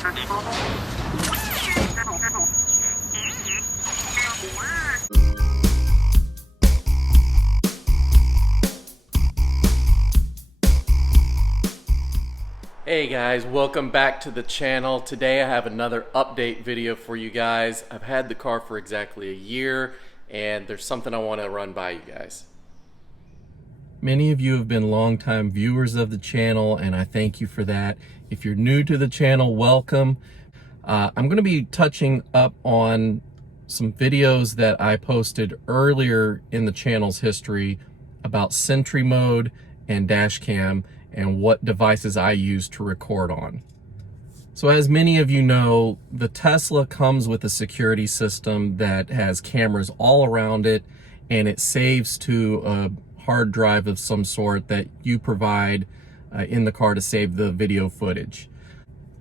Hey guys, welcome back to the channel. Today I have another update video for you guys. I've had the car for exactly a year and there's something I want to run by you guys. Many of you have been longtime viewers of the channel and I thank you for that. If you're new to the channel, welcome. I'm going to be touching up on some videos that I posted earlier in the channel's history about Sentry Mode and Dashcam and what devices I use to record on. So as many of you know, the Tesla comes with a security system that has cameras all around it, and it saves to a hard drive of some sort that you provide in the car to save the video footage.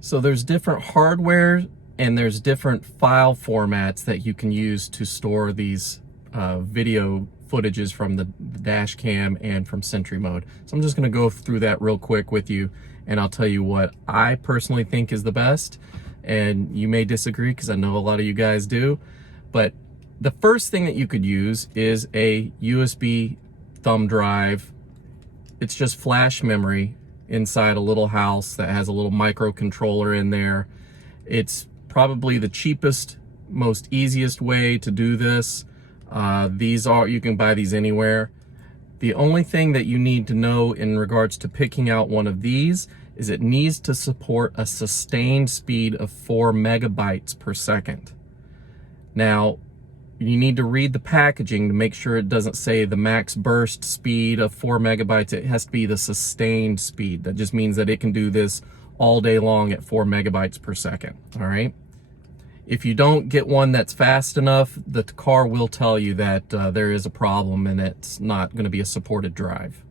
So there's different hardware and there's different file formats that you can use to store these video footages from the dash cam and from Sentry Mode. So I'm just going to go through that real quick with you and I'll tell you what I personally think is the best, and you may disagree because I know a lot of you guys do. But the first thing that you could use is a USB thumb drive. It's just flash memory inside a little house that has a little microcontroller in there. It's probably the cheapest, most easiest way to do this. You can buy these anywhere. The only thing that you need to know in regards to picking out one of these is it needs to support a sustained speed of 4 megabytes per second. Now, you need to read the packaging to make sure it doesn't say the max burst speed of 4 megabytes. It has to be the sustained speed. That just means that it can do this all day long at 4 megabytes per second, all right? If you don't get one that's fast enough, the car will tell you that there is a problem and it's not going to be a supported drive.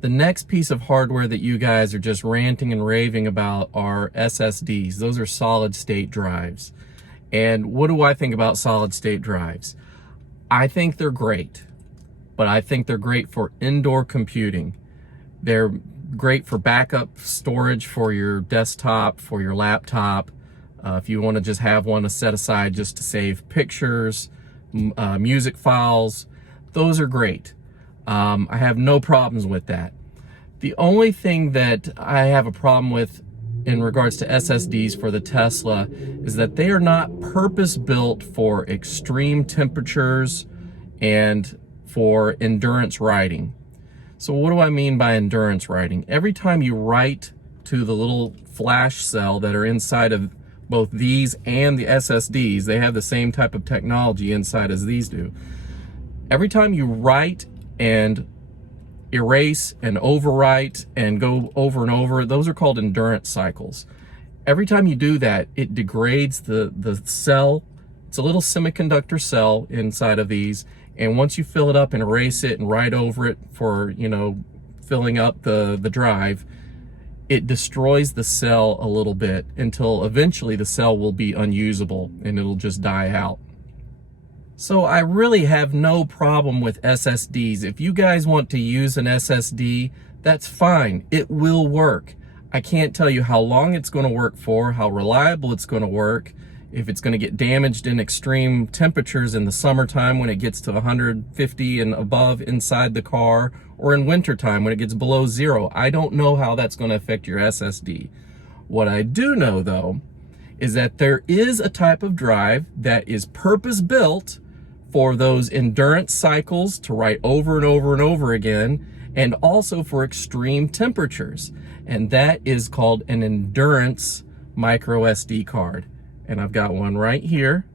The next piece of hardware that you guys are just ranting and raving about are SSDs. Those are solid state drives. And what do I think about solid state drives? I think they're great, but I think they're great for indoor computing. They're great for backup storage for your desktop, for your laptop. If you want to just have one to set aside just to save pictures, music files, those are great. I have no problems with that. The only thing that I have a problem with in regards to SSDs for the Tesla is that they are not purpose-built for extreme temperatures and for endurance writing. So what do I mean by endurance writing? Every time you write to the little flash cell that are inside of both these and the SSDs, they have the same type of technology inside as these do. Every time you write and erase and overwrite and go over and over, those are called endurance cycles. Every time you do that, it degrades the cell. It's a little semiconductor cell inside of these, and once you fill it up and erase it and write over it for, you know, filling up the drive, it destroys the cell a little bit until eventually the cell will be unusable and it'll just die out. So I really have no problem with SSDs. If you guys want to use an SSD, that's fine. It will work. I can't tell you how long it's going to work for, how reliable it's going to work, if it's going to get damaged in extreme temperatures in the summertime when it gets to 150 and above inside the car, or in wintertime when it gets below 0. I don't know how that's going to affect your SSD. What I do know, though, is that there is a type of drive that is purpose-built for those endurance cycles to write over and over and over again, and also for extreme temperatures. And that is called an endurance MicroSD card. And I've got one right here.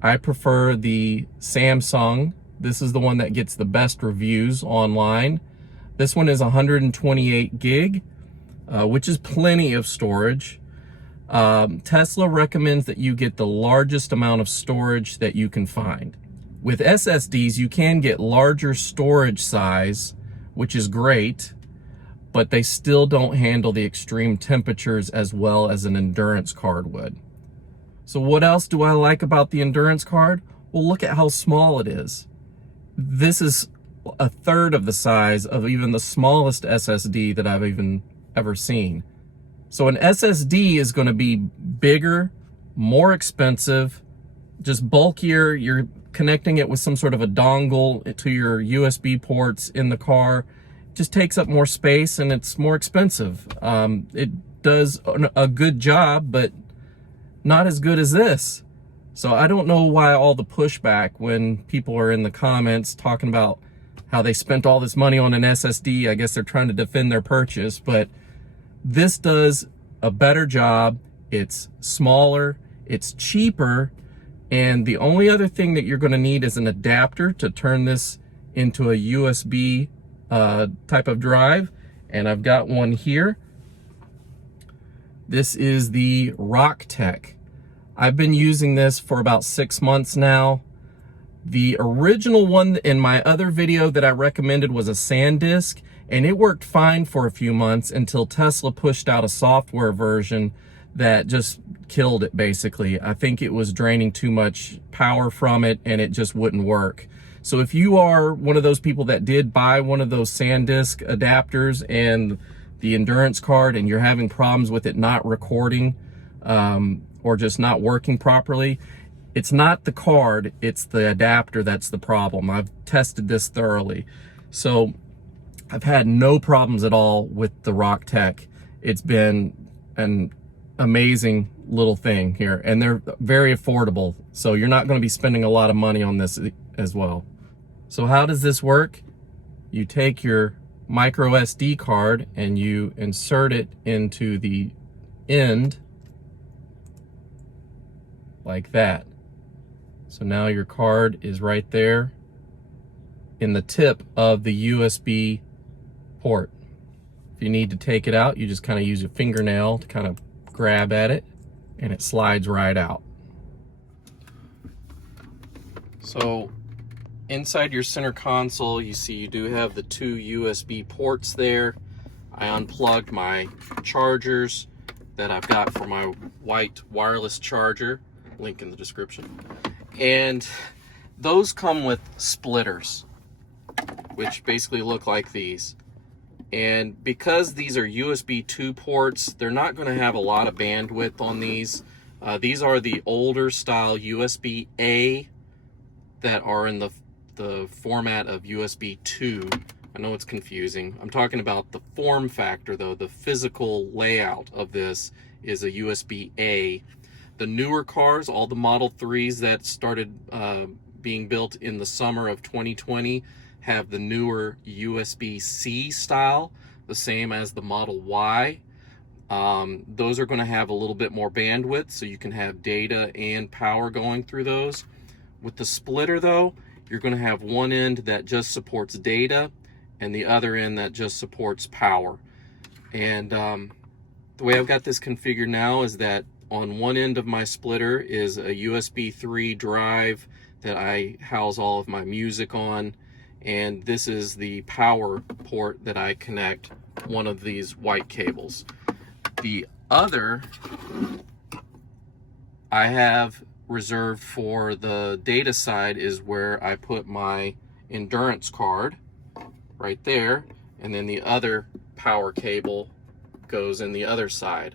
I prefer the Samsung. This is the one that gets the best reviews online. This one is 128 gig, which is plenty of storage. Tesla recommends that you get the largest amount of storage that you can find. With SSDs, you can get larger storage size, which is great, but they still don't handle the extreme temperatures as well as an endurance card would. So what else do I like about the endurance card? Well, look at how small it is. This is a third of the size of even the smallest SSD that I've even ever seen. So an SSD is going to be bigger, more expensive, just bulkier. You're connecting it with some sort of a dongle to your USB ports in the car. It just takes up more space and it's more expensive. It does a good job, but not as good as this. So I don't know why all the pushback when people are in the comments talking about how they spent all this money on an SSD. I guess they're trying to defend their purchase, but this does a better job. It's smaller, it's cheaper, and the only other thing that you're going to need is an adapter to turn this into a USB type of drive, and I've got one here. This is the Rocktech. I've been using this for about 6 months now. The original one in my other video that I recommended was a SanDisk, and it worked fine for a few months until Tesla pushed out a software version that just killed it, basically. I think it was draining too much power from it and it just wouldn't work. So if you are one of those people that did buy one of those SanDisk adapters and the endurance card and you're having problems with it not recording or just not working properly, it's not the card, it's the adapter that's the problem. I've tested this thoroughly. So I've had no problems at all with the Rocktech. It's been an amazing little thing here, and they're very affordable. So you're not going to be spending a lot of money on this as well. So how does this work? You take your MicroSD card and you insert it into the end like that. So now your card is right there in the tip of the USB port. If you need to take it out, you just kind of use a fingernail to kind of grab at it and it slides right out. So inside your center console, you see you do have the 2 USB ports there. I unplugged my chargers that I've got for my white wireless charger, link in the description. And those come with splitters, which basically look like these. And because these are USB 2 ports, they're not going to have a lot of bandwidth on these. These are the older style USB-A that are in the format of USB 2. I know it's confusing. I'm talking about the form factor though. The physical layout of this is a USB-A. The newer cars, all the Model 3s that started being built in the summer of 2020, have the newer USB-C style, the same as the Model Y. Those are going to have a little bit more bandwidth, so you can have data and power going through those. With the splitter though, you're going to have one end that just supports data and the other end that just supports power. And the way I've got this configured now is that on one end of my splitter is a USB 3 drive that I house all of my music on, and this is the power port that I connect one of these white cables. The other I have reserved for the data side is where I put my endurance card right there, and then the other power cable goes in the other side.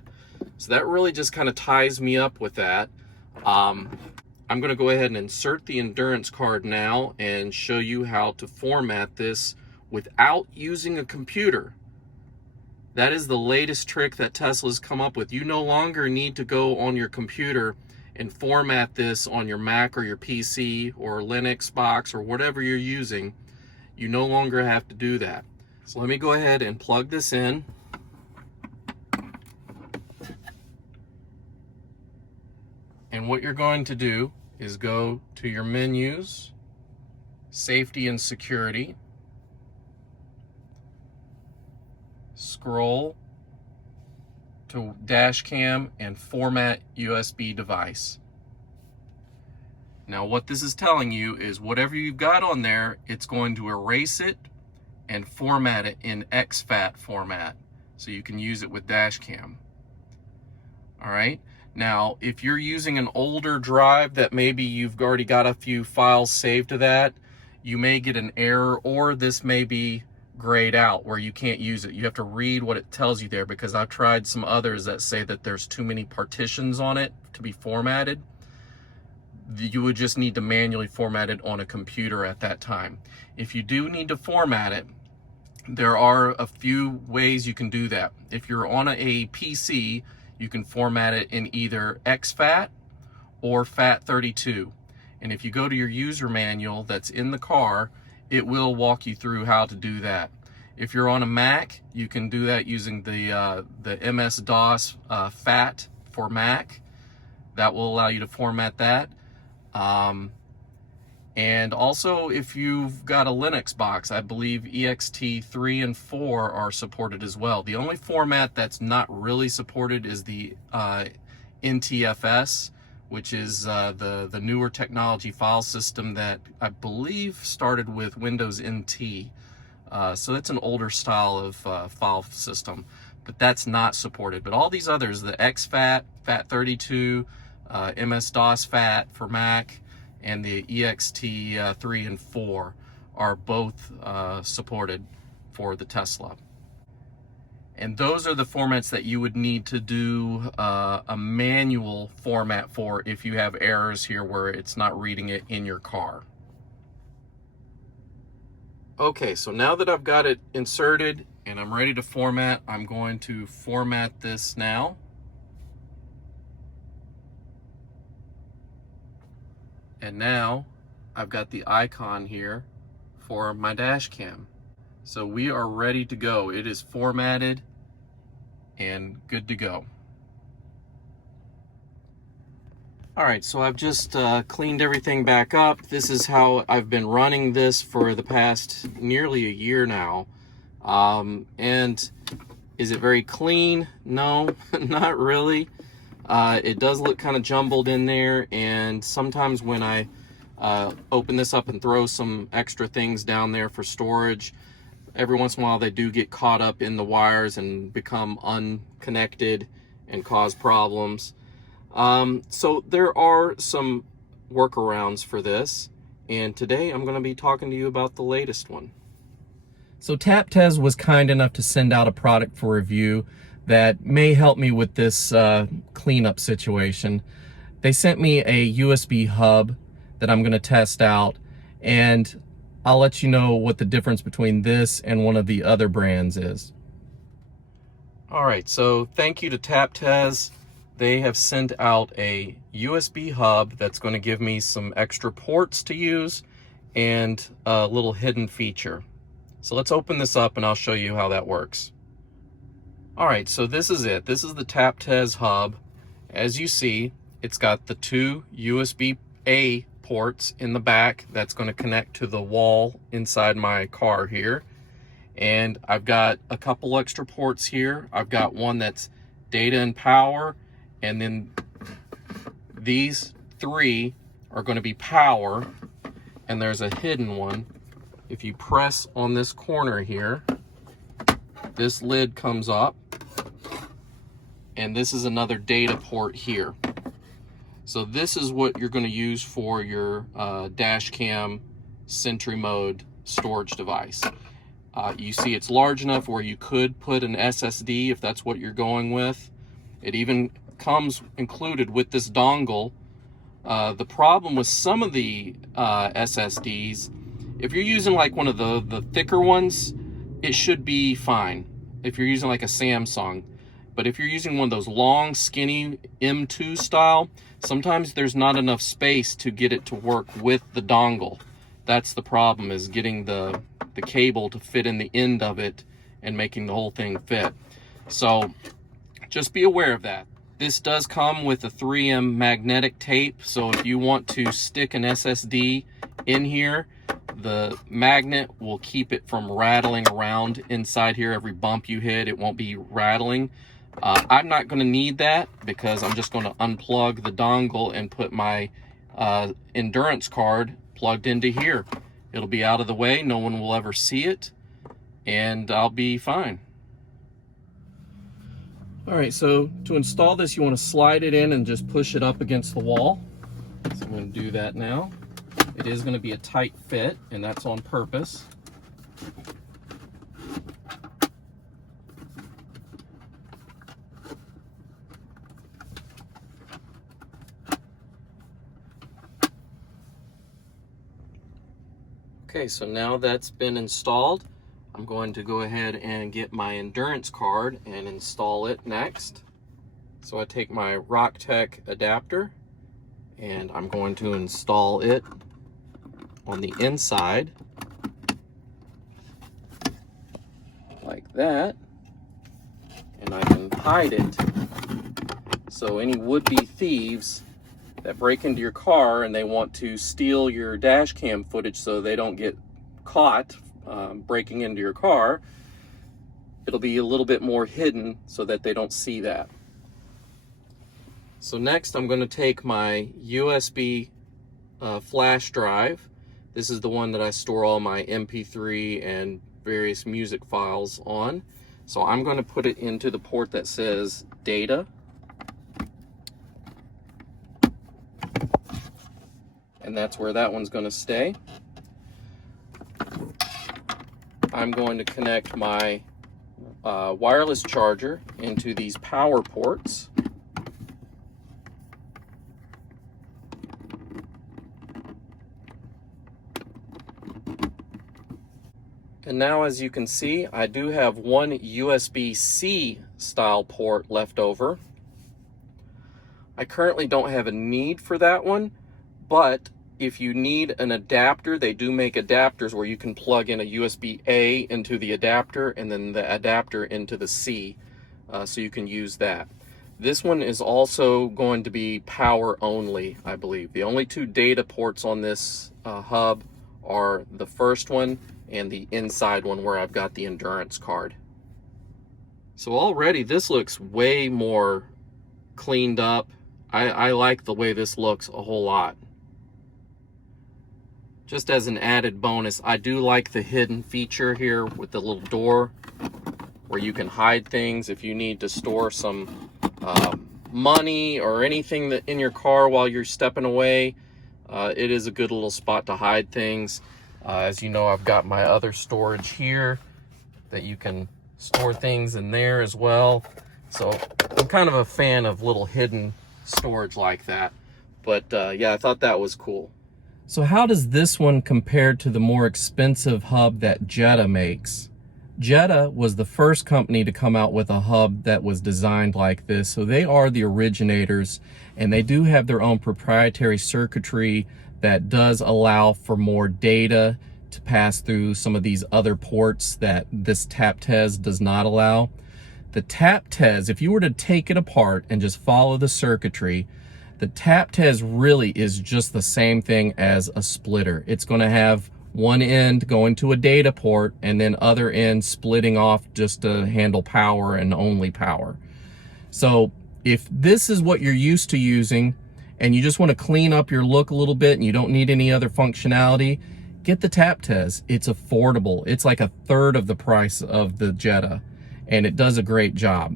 So that really just kind of ties me up with that. I'm going to go ahead and insert the endurance card now and show you how to format this without using a computer. That is the latest trick that Tesla's come up with. You no longer need to go on your computer and format this on your Mac or your PC or Linux box or whatever you're using. You no longer have to do that. So let me go ahead and plug this in. And what you're going to do is go to your menus, safety and security, scroll to Dashcam and format USB device. Now what this is telling you is whatever you've got on there, it's going to erase it and format it in exFAT format so you can use it with Dashcam. All right. Now, if you're using an older drive that maybe you've already got a few files saved to that, you may get an error, or this may be grayed out where you can't use it. You have to read what it tells you there, because I've tried some others that say that there's too many partitions on it to be formatted. You would just need to manually format it on a computer at that time. If you do need to format it, there are a few ways you can do that. If you're on a PC, you can format it in either exFAT or FAT32. And if you go to your user manual that's in the car, it will walk you through how to do that. If you're on a Mac, you can do that using the MS-DOS FAT for Mac. That will allow you to format that. And also, if you've got a Linux box, I believe ext 3 and 4 are supported as well. The only format that's not really supported is the NTFS, which is the newer technology file system that I believe started with Windows NT. So that's an older style of file system, but that's not supported. But all these others, the exFAT, FAT32, MS-DOS FAT for Mac, and the ext 3 and 4 are both supported for the Tesla. And those are the formats that you would need to do a manual format for if you have errors here where it's not reading it in your car. Okay, so now that I've got it inserted and I'm ready to format, I'm going to format this now. And now I've got the icon here for my dash cam. So we are ready to go. It is formatted and good to go. All right, so I've just cleaned everything back up. This is how I've been running this for the past nearly a year now. And is it very clean? No, not really. It does look kind of jumbled in there, and sometimes when I open this up and throw some extra things down there for storage, every once in a while they do get caught up in the wires and become unconnected and cause problems. So there are some workarounds for this, and today I'm going to be talking to you about the latest one. So TapTez was kind enough to send out a product for review that may help me with this cleanup situation. They sent me a USB hub that I'm going to test out, and I'll let you know what the difference between this and one of the other brands is. All right, so thank you to TapTez. They have sent out a USB hub that's going to give me some extra ports to use and a little hidden feature. So let's open this up and I'll show you how that works. All right, so this is it. This is the TapTez hub. As you see, it's got the two USB-A ports in the back that's going to connect to the wall inside my car here. And I've got a couple extra ports here. I've got one that's data and power, and then these three are going to be power, and there's a hidden one. If you press on this corner here, this lid comes up, and this is another data port here. So this is what you're going to use for your Dashcam Sentry Mode storage device. You see it's large enough where you could put an SSD if that's what you're going with. It even comes included with this dongle. The problem with some of the SSDs, if you're using like one of the thicker ones, it should be fine if you're using like a Samsung. But if you're using one of those long, skinny M2 style, sometimes there's not enough space to get it to work with the dongle. That's the problem, is getting the cable to fit in the end of it and making the whole thing fit. So just be aware of that. This does come with a 3M magnetic tape, so if you want to stick an SSD in here, the magnet will keep it from rattling around inside here. Every bump you hit, it won't be rattling. I'm not going to need that because I'm just going to unplug the dongle and put my endurance card plugged into here. It'll be out of the way, no one will ever see it, and I'll be fine. All right, so to install this, you want to slide it in and just push it up against the wall. So I'm going to do that now. It is going to be a tight fit, and that's on purpose. Okay, so now that's been installed, I'm going to go ahead and get my endurance card and install it next. So I take my Rocktech adapter and I'm going to install it on the inside like that, and I can hide it so any would-be thieves that break into your car and they want to steal your dash cam footage so they don't get caught breaking into your car, it'll be a little bit more hidden so that they don't see that. So next I'm going to take my USB flash drive. This is the one that I store all my MP3 and various music files on. So I'm going to put it into the port that says data. And that's where that one's going to stay. I'm going to connect my wireless charger into these power ports. And now, as you can see, I do have one USB-C style port left over. I currently don't have a need for that one, but if you need an adapter, they do make adapters where you can plug in a USB-A into the adapter and then the adapter into the C, so you can use that. This one is also going to be power only, I believe. The only two data ports on this hub are the first one and the inside one where I've got the endurance card. So already this looks way more cleaned up. I like the way this looks a whole lot. Just as an added bonus, I do like the hidden feature here with the little door where you can hide things if you need to store some money or anything that in your car while you're stepping away. It is a good little spot to hide things. As you know, I've got my other storage here that you can store things in there as well. So I'm kind of a fan of little hidden storage like that. But yeah, I thought that was cool. So how does this one compare to the more expensive hub that Jetta makes? Jetta was the first company to come out with a hub that was designed like this. So they are the originators, and they do have their own proprietary circuitry that does allow for more data to pass through some of these other ports that this TAPTEZ does not allow. The TAPTEZ, if you were to take it apart and just follow the circuitry, the TAPTEZ really is just the same thing as a splitter. It's going to have one end going to a data port and then other end splitting off just to handle power and only power. So if this is what you're used to using and you just want to clean up your look a little bit and you don't need any other functionality, get the TAPTEZ. It's affordable. It's like a third of the price of the Jetta, and it does a great job.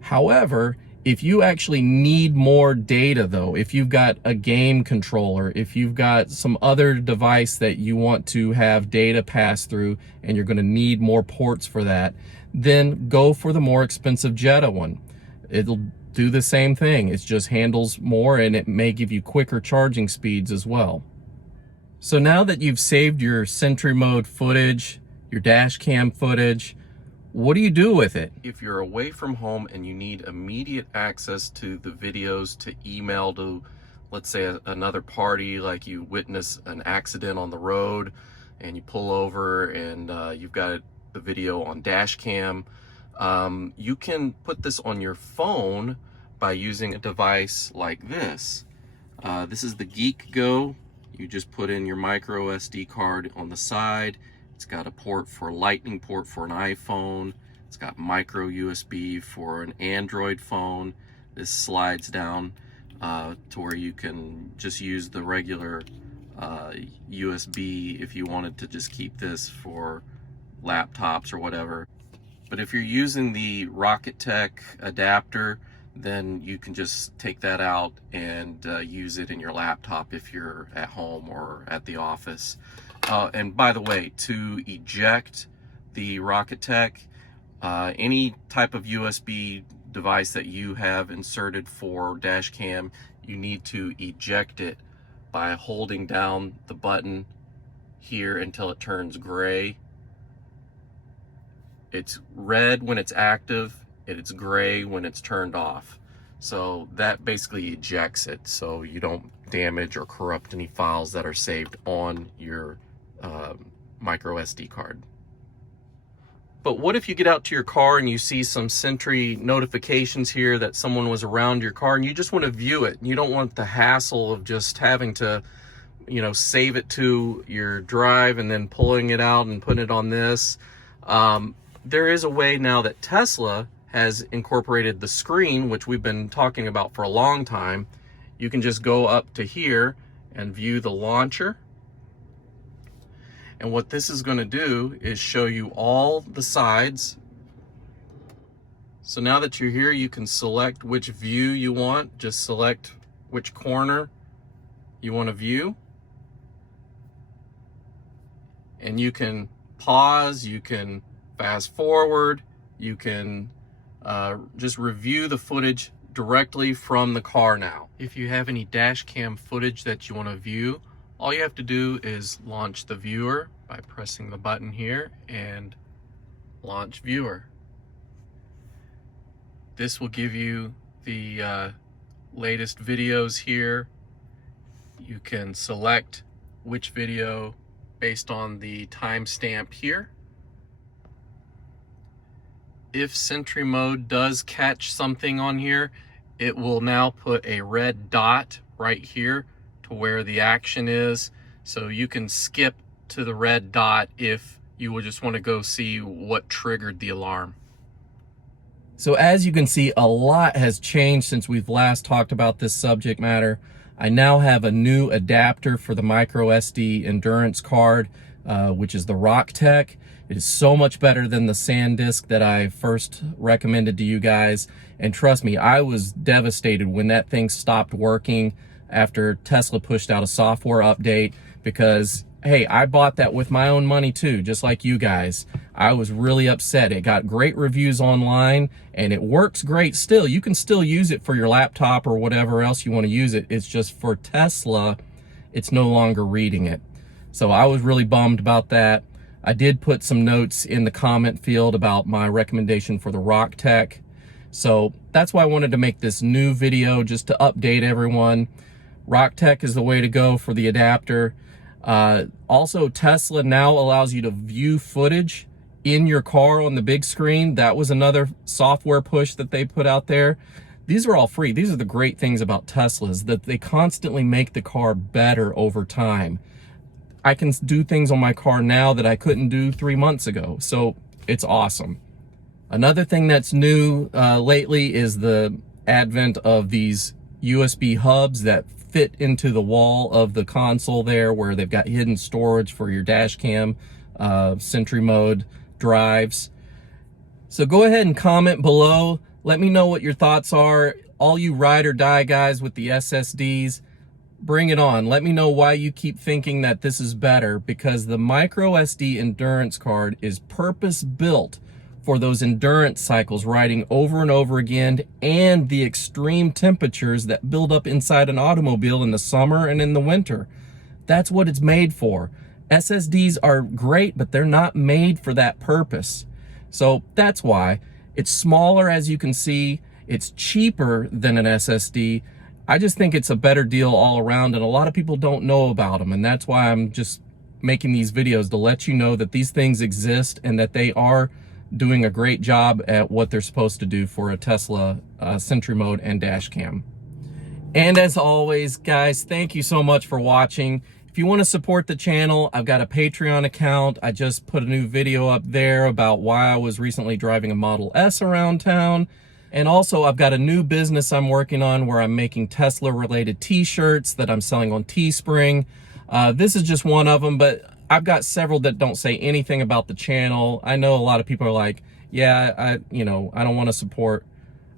However, if you actually need more data though, if you've got a game controller, if you've got some other device that you want to have data pass through and you're going to need more ports for that, then go for the more expensive Jetta one. It'll do the same thing. It just handles more and it may give you quicker charging speeds as well. So now that you've saved your Sentry Mode footage, your dash cam footage, what do you do with it? If you're away from home and you need immediate access to the videos to email to, let's say, another party, like you witness an accident on the road and you pull over and you've got the video on dash cam, you can put this on your phone by using a device like this. This is the Geek Go. You just put in your MicroSD card on the side. It's got a port for lightning port for an iPhone. It's got micro USB for an Android phone. This slides down to where you can just use the regular USB if you wanted to just keep this for laptops or whatever. But if you're using the Rocktech adapter, then you can just take that out and use it in your laptop if you're at home or at the office. And by the way, to eject the Rocktech, any type of USB device that you have inserted for dash cam, you need to eject it by holding down the button here until it turns gray. It's red when it's active, and it's gray when it's turned off. So that basically ejects it, so you don't damage or corrupt any files that are saved on your micro SD card. But what if you get out to your car and you see some Sentry notifications here that someone was around your car and you just want to view it? You don't want the hassle of just having to, you know, save it to your drive and then pulling it out and putting it on this. There is a way now that Tesla has incorporated the screen, which we've been talking about for a long time. You can just go up to here and view the launcher. And what this is going to do is show you all the sides. So now that you're here, you can select which view you want. Just select which corner you want to view. And you can pause, you can fast forward, you can just review the footage directly from the car now. If you have any dash cam footage that you want to view, all you have to do is launch the viewer by pressing the button here and launch viewer. This will give you the latest videos here. You can select which video based on the timestamp here. If Sentry Mode does catch something on here, it will now put a red dot right here to where the action is. So you can skip to the red dot if you would just want to go see what triggered the alarm. So as you can see, a lot has changed since we've last talked about this subject matter. I now have a new adapter for the MicroSD endurance card, which is the Rocktech. It is so much better than the SanDisk that I first recommended to you guys. And trust me, I was devastated when that thing stopped working after Tesla pushed out a software update, because hey, I bought that with my own money too, just like you guys. I was really upset. It got great reviews online and it works great still. You can still use it for your laptop or whatever else you want to use it. It's just for Tesla, it's no longer reading it. So I was really bummed about that. I did put some notes in the comment field about my recommendation for the Rocktech. So that's why I wanted to make this new video, just to update everyone. Rocktech is the way to go for the adapter. Also, Tesla now allows you to view footage in your car on the big screen. That was another software push that they put out there. These are all free. These are the great things about Teslas, that they constantly make the car better over time. I can do things on my car now that I couldn't do 3 months ago. So it's awesome. Another thing that's new lately is the advent of these USB hubs that fit into the wall of the console there, where they've got hidden storage for your dash cam, Sentry Mode drives. So go ahead and comment below. Let me know what your thoughts are. All you ride or die guys with the SSDs, bring it on. Let me know why you keep thinking that this is better, because the MicroSD endurance card is purpose built for those endurance cycles, riding over and over again, and the extreme temperatures that build up inside an automobile in the summer and in the winter. That's what it's made for. SSDs are great, but they're not made for that purpose. So that's why. It's smaller, as you can see. It's cheaper than an SSD. I just think it's a better deal all around, and a lot of people don't know about them, and that's why I'm just making these videos, to let you know that these things exist and that they are doing a great job at what they're supposed to do for a Tesla Sentry Mode and Dashcam. And as always, guys, thank you so much for watching. If you want to support the channel, I've got a Patreon account. I just put a new video up there about why I was recently driving a Model S around town. And also, I've got a new business I'm working on where I'm making Tesla-related t-shirts that I'm selling on Teespring. This is just one of them, but I've got several that don't say anything about the channel. I know a lot of people are like, yeah, I don't want to support.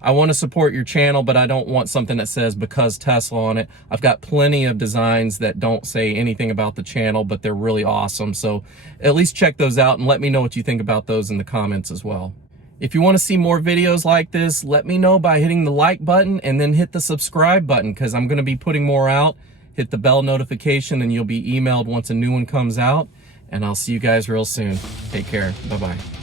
I want to support your channel, but I don't want something that says because Tesla on it. I've got plenty of designs that don't say anything about the channel, but they're really awesome. So at least check those out and let me know what you think about those in the comments as well. If you want to see more videos like this, let me know by hitting the like button and then hit the subscribe button, because I'm going to be putting more out. hit the bell notification and you'll be emailed once a new one comes out. And I'll see you guys real soon. Take care. Bye-bye.